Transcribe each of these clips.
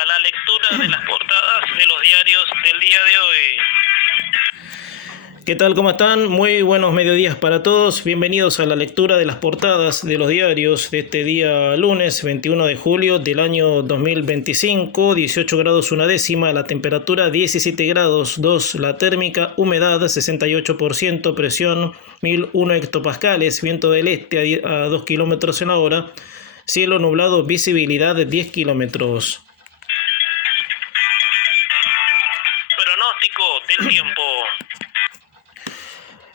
a la lectura de las portadas de los diarios del día de hoy. ¿Qué tal? ¿Cómo están? Muy buenos mediodías para todos. Bienvenidos a la lectura de las portadas de los diarios de este día lunes 21 de julio del año 2025. 18 grados una décima, la temperatura 17 grados 2, la térmica, humedad 68%, presión 1001 hectopascales, viento del este a 2 kilómetros en la hora, cielo nublado, visibilidad 10 kilómetros. Pronóstico del tiempo.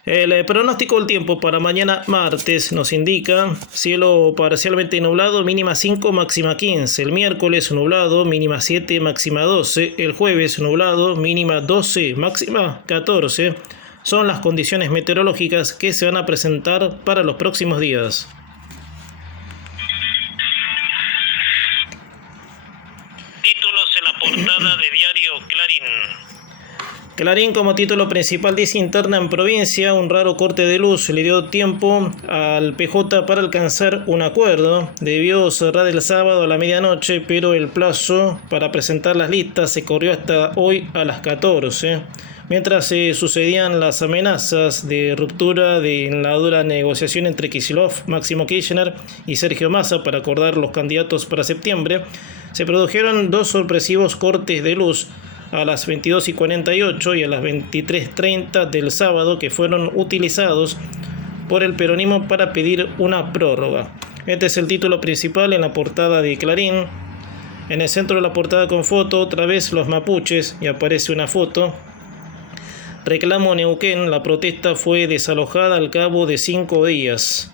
El pronóstico del tiempo para mañana martes nos indica cielo parcialmente nublado, mínima 5, máxima 15. El miércoles nublado, mínima 7, máxima 12. El jueves nublado, mínima 12, máxima 14. Son las condiciones meteorológicas que se van a presentar para los próximos días. Títulos en la portada de diario Clarín. Clarín como título principal dice: interna en provincia, un raro corte de luz le dio tiempo al PJ para alcanzar un acuerdo. Debió cerrar el sábado a la medianoche, pero el plazo para presentar las listas se corrió hasta hoy a las 14. Mientras se sucedían las amenazas de ruptura en la dura negociación entre Kicillof, Máximo Kirchner y Sergio Massa para acordar los candidatos para septiembre, se produjeron dos sorpresivos cortes de luz a las 22:48 y a las 23:30 del sábado, que fueron utilizados por el peronismo para pedir una prórroga. Este es el título principal en la portada de Clarín. En el centro de la portada con foto, otra vez los mapuches, y aparece una foto. Reclamo Neuquén, la protesta fue desalojada al cabo de 5 días.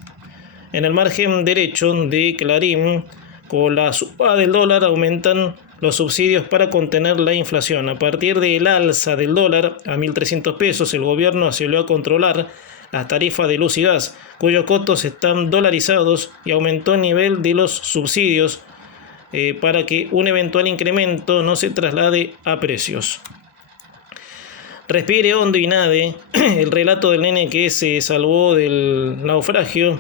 En el margen derecho de Clarín, con la suba del dólar aumentan los subsidios para contener la inflación. A partir del alza del dólar a 1.300 pesos, el gobierno accedió a controlar las tarifas de luz y gas, cuyos costos están dolarizados, y aumentó el nivel de los subsidios para que un eventual incremento no se traslade a precios. Respire hondo y nade, el relato del nene que se salvó del naufragio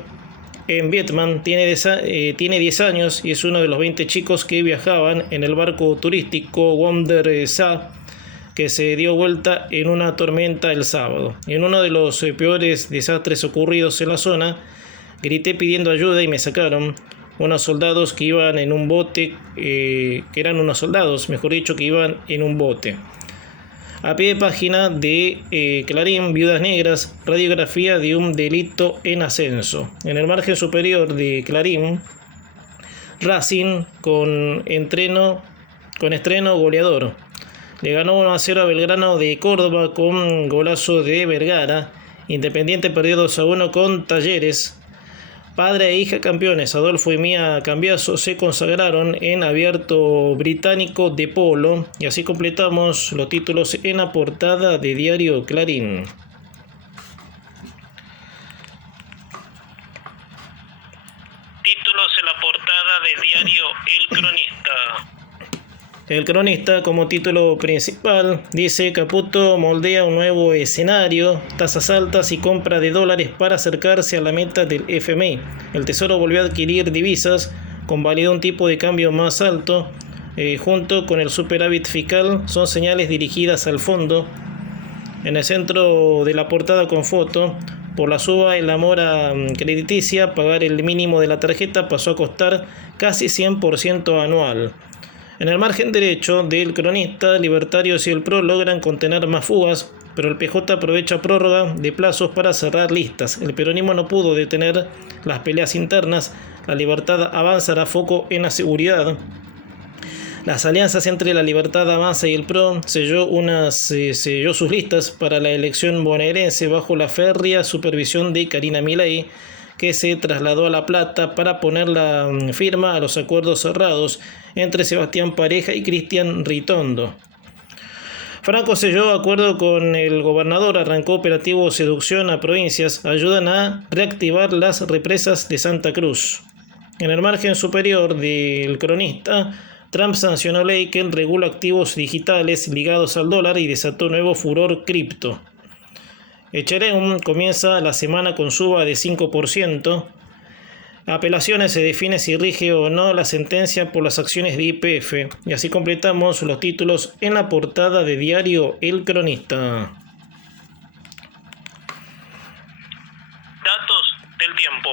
en Vietnam. Tiene 10 años y es uno de los 20 chicos que viajaban en el barco turístico Wonder Sa, que se dio vuelta en una tormenta el sábado. En uno de los peores desastres ocurridos en la zona, grité pidiendo ayuda y me sacaron unos soldados que iban en un bote, que iban en un bote. A pie de página de Clarín, viudas negras, radiografía de un delito en ascenso. En el margen superior de Clarín, Racing con estreno goleador. Le ganó 1-0 a Belgrano de Córdoba con golazo de Vergara. Independiente perdió 2-1 con Talleres. Padre e hija campeones, Adolfo y Mía Cambiaso, se consagraron en Abierto Británico de Polo. Y así completamos los títulos en la portada de diario Clarín. Títulos en la portada de diario El Cronista. El Cronista como título principal dice: Caputo moldea un nuevo escenario, tasas altas y compra de dólares para acercarse a la meta del FMI. El Tesoro volvió a adquirir divisas, convalidó un tipo de cambio más alto, junto con el superávit fiscal, son señales dirigidas al fondo. En el centro de la portada con foto, por la suba en la mora crediticia, pagar el mínimo de la tarjeta pasó a costar casi 100% anual. En el margen derecho del Cronista, Libertarios y el PRO logran contener más fugas, pero el PJ aprovecha prórroga de plazos para cerrar listas. El peronismo no pudo detener las peleas internas. La Libertad Avanza hará foco en la seguridad. Las alianzas entre la Libertad Avanza y el PRO selló sus listas para la elección bonaerense bajo la férrea supervisión de Karina Milei, que se trasladó a La Plata para poner la firma a los acuerdos cerrados entre Sebastián Pareja y Cristian Ritondo. Franco selló acuerdo con el gobernador, arrancó operativo Seducción a provincias, ayudan a reactivar las represas de Santa Cruz. En el margen superior del Cronista, Trump sancionó ley que regula activos digitales ligados al dólar y desató nuevo furor cripto. Ethereum comienza la semana con suba de 5%. Apelaciones se define si rige o no la sentencia por las acciones de YPF. Y así completamos los títulos en la portada de diario El Cronista. Datos del tiempo.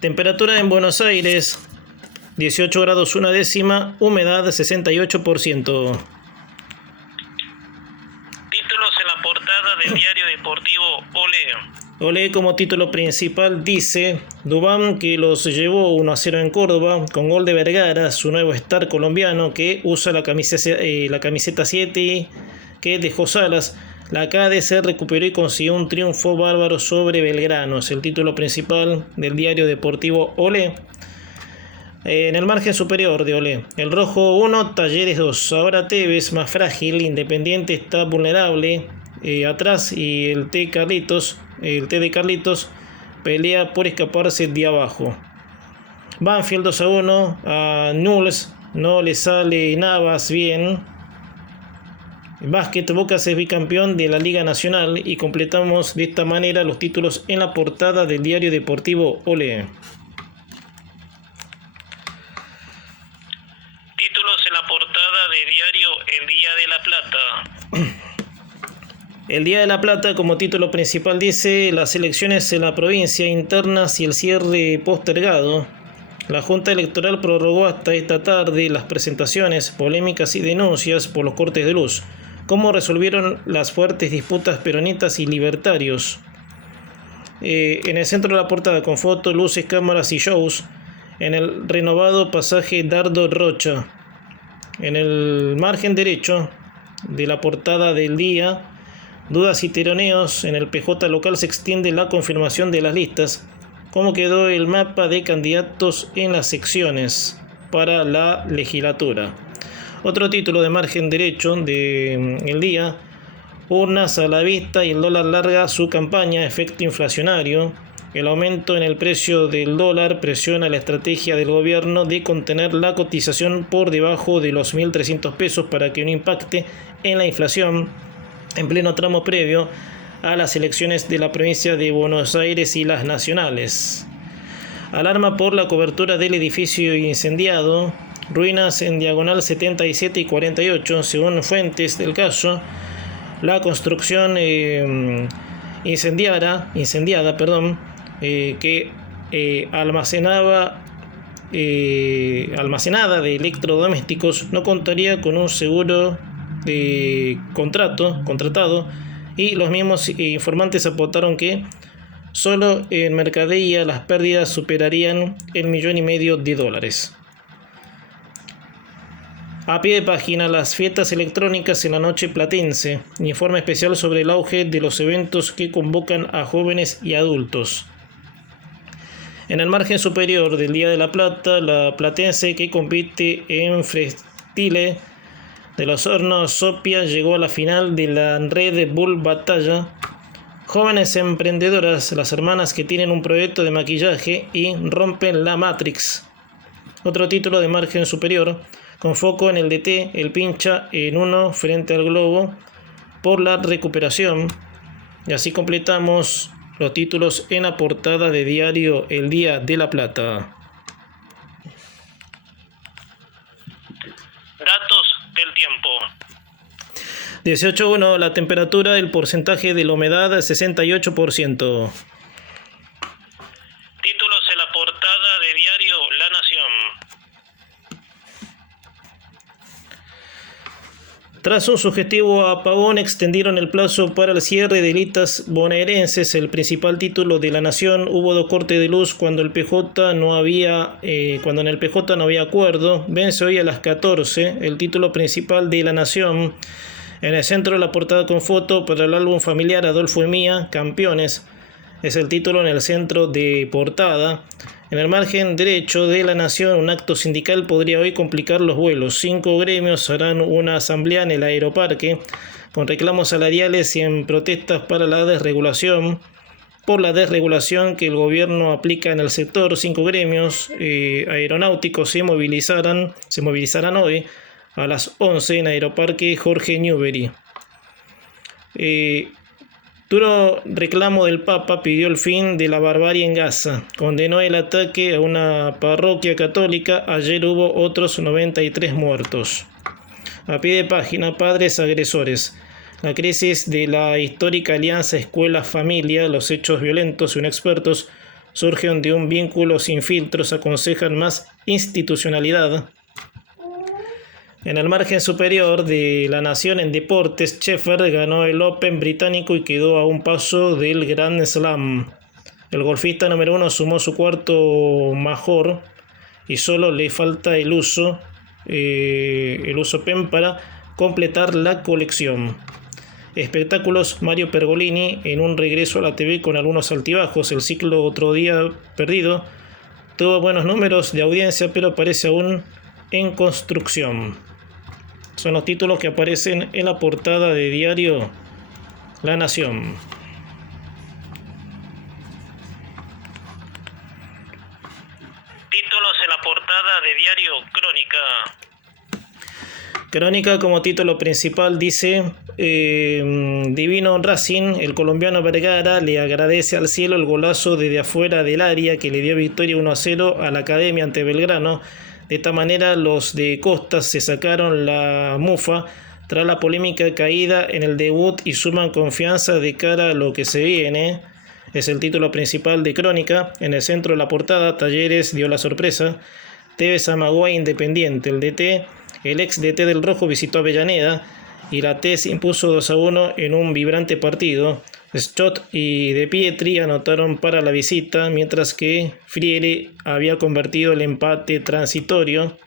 Temperatura en Buenos Aires, 18 grados 1 décima, humedad 68%. Títulos en la portada del diario deportivo Olé. Olé como título principal dice: Dubán, que los llevó 1-0 en Córdoba con gol de Vergara, su nuevo star colombiano que usa la camiseta 7 que dejó Salas. La KD se recuperó y consiguió un triunfo bárbaro sobre Belgrano. Es el título principal del diario deportivo Olé. En el margen superior de Olé, el rojo 1, Talleres 2. Ahora Tevez más frágil, Independiente está vulnerable atrás y el T de Carlitos pelea por escaparse de abajo. Banfield 2-1 a Newell's, no le sale Navas bien. Básquet, Boca es bicampeón de la Liga Nacional y completamos de esta manera los títulos en la portada del diario deportivo Olé. Títulos en la portada de diario El Día de la Plata. El Día de la Plata como título principal dice: las elecciones en la provincia internas y el cierre postergado. La Junta Electoral prorrogó hasta esta tarde las presentaciones, polémicas y denuncias por los cortes de luz. ¿Cómo resolvieron las fuertes disputas peronistas y libertarios? En el centro de la portada, con fotos, luces, cámaras y shows. En el renovado pasaje Dardo Rocha. En el margen derecho de la portada del día, dudas y tironeos. En el PJ local se extiende la confirmación de las listas. ¿Cómo quedó el mapa de candidatos en las secciones para la legislatura? Otro título de margen derecho del día: urnas a la vista y el dólar larga su campaña, efecto inflacionario. El aumento en el precio del dólar presiona la estrategia del gobierno de contener la cotización por debajo de los 1.300 pesos para que no impacte en la inflación en pleno tramo previo a las elecciones de la provincia de Buenos Aires y las nacionales. Alarma por la cobertura del edificio incendiado. Ruinas en diagonal 77 y 48, según fuentes del caso. La construcción incendiada, que almacenada de electrodomésticos no contaría con un seguro contratado, y los mismos informantes aportaron que solo en mercadería las pérdidas superarían el $1,500,000. A pie de página, las fiestas electrónicas en la noche platense. Informe especial sobre el auge de los eventos que convocan a jóvenes y adultos. En el margen superior del Día de la Plata, la platense que compite en freestyle de los Hornos Sopia llegó a la final de la Red Bull Batalla. Jóvenes emprendedoras, las hermanas que tienen un proyecto de maquillaje y rompen la Matrix. Otro título de margen superior, con foco en el DT, el pincha en uno frente al globo por la recuperación. Y así completamos los títulos en la portada de diario El Día de la Plata. Datos del tiempo. 18.1, la temperatura, el porcentaje de la humedad 68%. Títulos en la portada de diario La Nación. Tras un sugestivo apagón, extendieron el plazo para el cierre de listas bonaerenses. El principal título de La Nación: hubo 2 cortes de luz cuando en el PJ no había acuerdo. Vence hoy a las 14. El título principal de La Nación. En el centro de la portada con foto para el álbum familiar Adolfo y Mía, Campeones. Es el título en el centro de portada. En el margen derecho de La Nación, un acto sindical podría hoy complicar los vuelos. 5 gremios harán una asamblea en el Aeroparque con reclamos salariales y en protestas para la desregulación. Por la desregulación que el gobierno aplica en el sector, 5 gremios aeronáuticos se movilizarán hoy a las 11 en Aeroparque Jorge Newbery. Duro reclamo del Papa pidió el fin de la barbarie en Gaza. Condenó el ataque a una parroquia católica. Ayer hubo otros 93 muertos. A pie de página, padres agresores. La crisis de la histórica alianza escuela-familia, los hechos violentos, según expertos, surgen de un vínculo sin filtros, aconsejan más institucionalidad. En el margen superior de La Nación en deportes, Scheffler ganó el Open británico y quedó a un paso del Grand Slam. El golfista número 1 sumó su cuarto major y solo le falta el uso PEN para completar la colección. Espectáculos, Mario Pergolini en un regreso a la TV con algunos altibajos. El ciclo Otro Día Perdido tuvo buenos números de audiencia, pero parece aún en construcción. Son los títulos que aparecen en la portada de diario La Nación. Títulos en la portada de diario Crónica. Crónica como título principal dice Divino Racing, el colombiano Vergara le agradece al cielo el golazo desde afuera del área que le dio victoria 1-0 a la Academia ante Belgrano. De esta manera los de Costas se sacaron la mufa tras la polémica caída en el debut y suman confianza de cara a lo que se viene. Es el título principal de Crónica. En el centro de la portada, Talleres dio la sorpresa. Tevez amagó a Independiente. El ex DT del Rojo visitó Avellaneda y la T se impuso 2-1 en un vibrante partido. Stott y De Pietri anotaron para la visita, mientras que Friere había convertido el empate transitorio.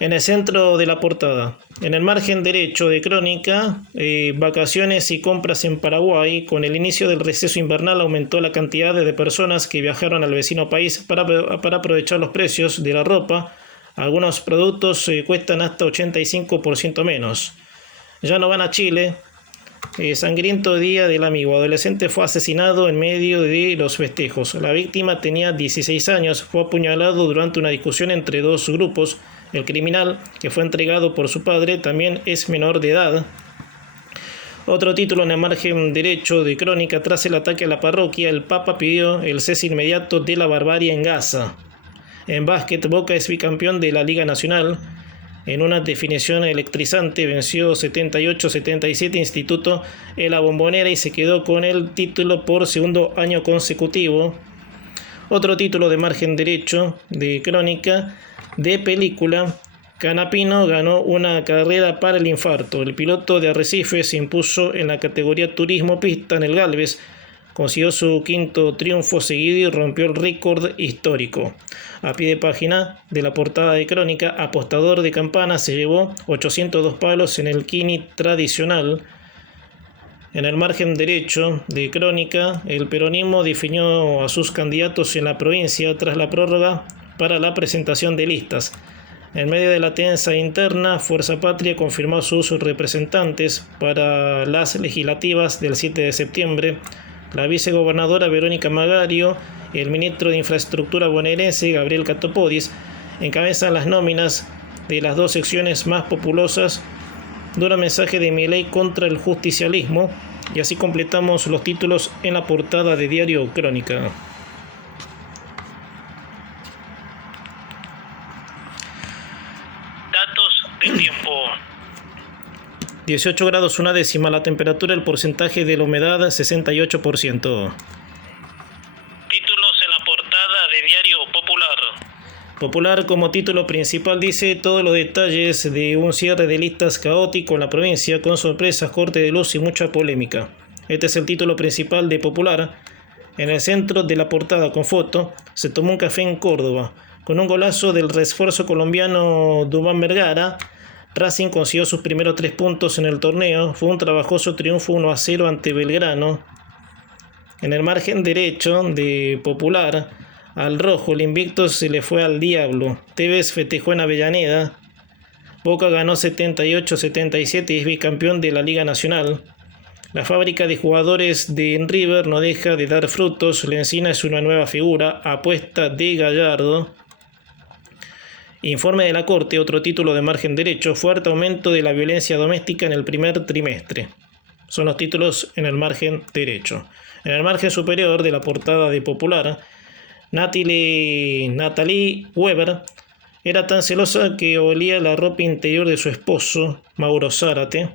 En el centro de la portada, en el margen derecho de Crónica, vacaciones y compras en Paraguay. Con el inicio del receso invernal aumentó la cantidad de personas que viajaron al vecino país para aprovechar los precios de la ropa. Algunos productos cuestan hasta 85% menos. Ya no van a Chile. Sangriento día del amigo. Adolescente fue asesinado en medio de los festejos. La víctima tenía 16 años. Fue apuñalado durante una discusión entre dos grupos. El criminal, que fue entregado por su padre, también es menor de edad. Otro título en el margen derecho de Crónica. Tras el ataque a la parroquia, el Papa pidió el cese inmediato de la barbarie en Gaza. En básquet, Boca es bicampeón de la Liga Nacional. En una definición electrizante venció 78-77 Instituto en la Bombonera y se quedó con el título por segundo año consecutivo. Otro título de margen derecho de Crónica de película. Canapino ganó una carrera para el infarto. El piloto de Arrecife se impuso en la categoría Turismo Pista en el Galvez. Consiguió su quinto triunfo seguido y rompió el récord histórico. A pie de página de la portada de Crónica, apostador de campana se llevó 802 palos en el Kini tradicional. En el margen derecho de Crónica, el peronismo definió a sus candidatos en la provincia tras la prórroga para la presentación de listas. En medio de la tensa interna, Fuerza Patria confirmó sus representantes para las legislativas del 7 de septiembre. La vicegobernadora Verónica Magario y el ministro de Infraestructura bonaerense Gabriel Catopodis encabezan las nóminas de las dos secciones más populosas. Duro mensaje de Milei contra el justicialismo. Y así completamos los títulos en la portada de Diario Crónica. Datos del tiempo. 18 grados una décima la temperatura, el porcentaje de la humedad 68%. Títulos en la portada de Diario Popular. Popular como título principal dice todos los detalles de un cierre de listas caótico en la provincia con sorpresas, corte de luz y mucha polémica. Este es el título principal de Popular. En el centro de la portada con foto se tomó un café en Córdoba. Con un golazo del refuerzo colombiano Duván Vergara, Racing consiguió sus primeros 3 puntos en el torneo. Fue un trabajoso triunfo 1-0 ante Belgrano. En el margen derecho de Popular, al rojo el invicto se le fue al diablo. Tevez festejó en Avellaneda. Boca ganó 78-77 y es bicampeón de la Liga Nacional. La fábrica de jugadores de River no deja de dar frutos. Lencina es una nueva figura. Apuesta de Gallardo. Informe de la Corte, otro título de margen derecho, fuerte aumento de la violencia doméstica en el primer trimestre. Son los títulos en el margen derecho. En el margen superior de la portada de Popular, Natalie Weber era tan celosa que olía la ropa interior de su esposo, Mauro Zárate.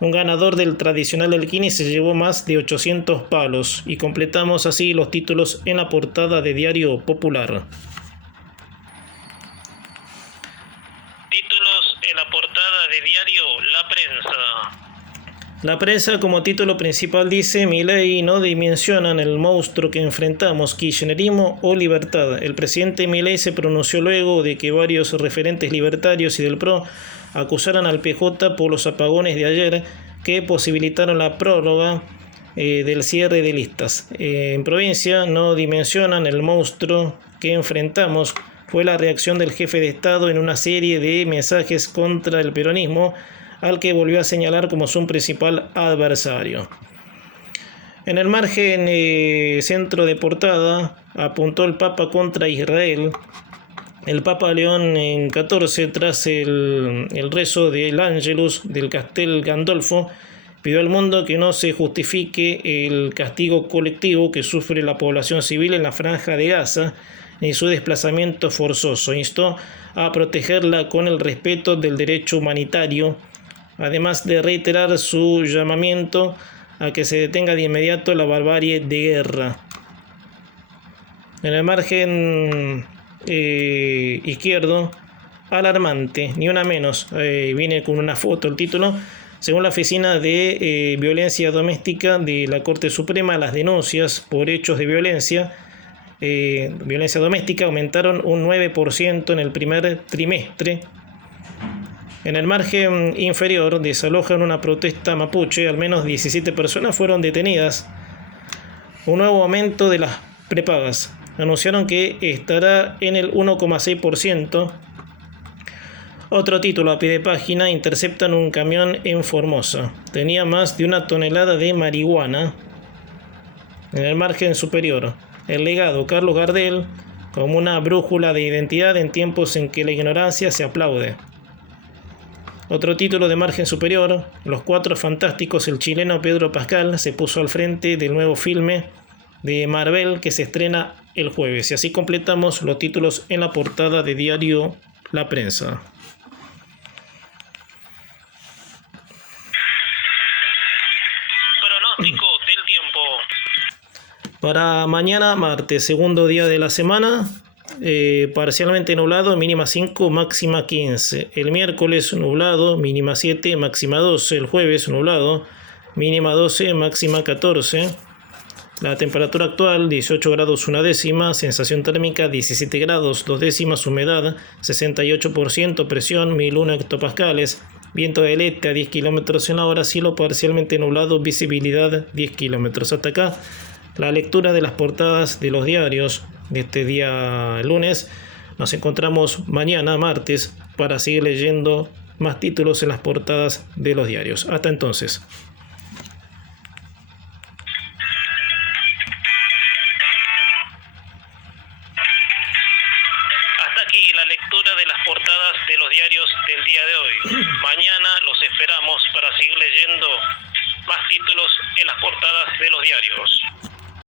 Un ganador del tradicional del Kini se llevó más de 800 palos y completamos así los títulos en la portada de Diario Popular. Títulos en la portada de Diario La Prensa. La prensa como título principal dice: Milei no dimensionan el monstruo que enfrentamos, kirchnerismo o libertad. El presidente Milei se pronunció luego de que varios referentes libertarios y del PRO acusaran al PJ por los apagones de ayer que posibilitaron la prórroga del cierre de listas. En provincia no dimensionan el monstruo que enfrentamos, fue la reacción del jefe de Estado en una serie de mensajes contra el peronismo, al que volvió a señalar como su principal adversario. En el margen centro de portada apuntó el Papa contra Israel. El Papa León XIV, tras el rezo del Ángelus del Castel Gandolfo, pidió al mundo que no se justifique el castigo colectivo que sufre la población civil en la Franja de Gaza ni su desplazamiento forzoso. Instó a protegerla con el respeto del derecho humanitario, además de reiterar su llamamiento a que se detenga de inmediato la barbarie de guerra. En el margen izquierdo, alarmante, ni una menos, viene con una foto el título. Según la Oficina de Violencia Doméstica de la Corte Suprema, las denuncias por hechos de violencia doméstica aumentaron un 9% en el primer trimestre. En el margen inferior, desalojan una protesta mapuche, al menos 17 personas fueron detenidas. Un nuevo aumento de las prepagas. Anunciaron que estará en el 1,6%. Otro título a pie de página: interceptan un camión en Formosa. Tenía más de 1 tonelada de marihuana. En el margen superior, el legado: Carlos Gardel como una brújula de identidad en tiempos en que la ignorancia se aplaude. Otro título de margen superior: Los Cuatro Fantásticos. El chileno Pedro Pascal se puso al frente del nuevo filme de Marvel que se estrena el jueves. Y así completamos los títulos en la portada de Diario La Prensa. Pronóstico del tiempo. Para mañana martes, segundo día de la semana, parcialmente nublado, mínima 5, máxima 15. El miércoles nublado, mínima 7, máxima 12. El jueves nublado, mínima 12, máxima 14. La temperatura actual 18 grados 1 décima, sensación térmica 17 grados 2 décimas, humedad 68%, presión 1001 hectopascales, viento del este a 10 kilómetros en la hora, cielo parcialmente nublado, visibilidad 10 kilómetros. Hasta acá la lectura de las portadas de los diarios de este día lunes. Nos encontramos mañana martes para seguir leyendo más títulos en las portadas de los diarios. Hasta entonces. Hasta aquí la lectura de las portadas de los diarios del día de hoy. Mañana los esperamos para seguir leyendo más títulos en las portadas de los diarios.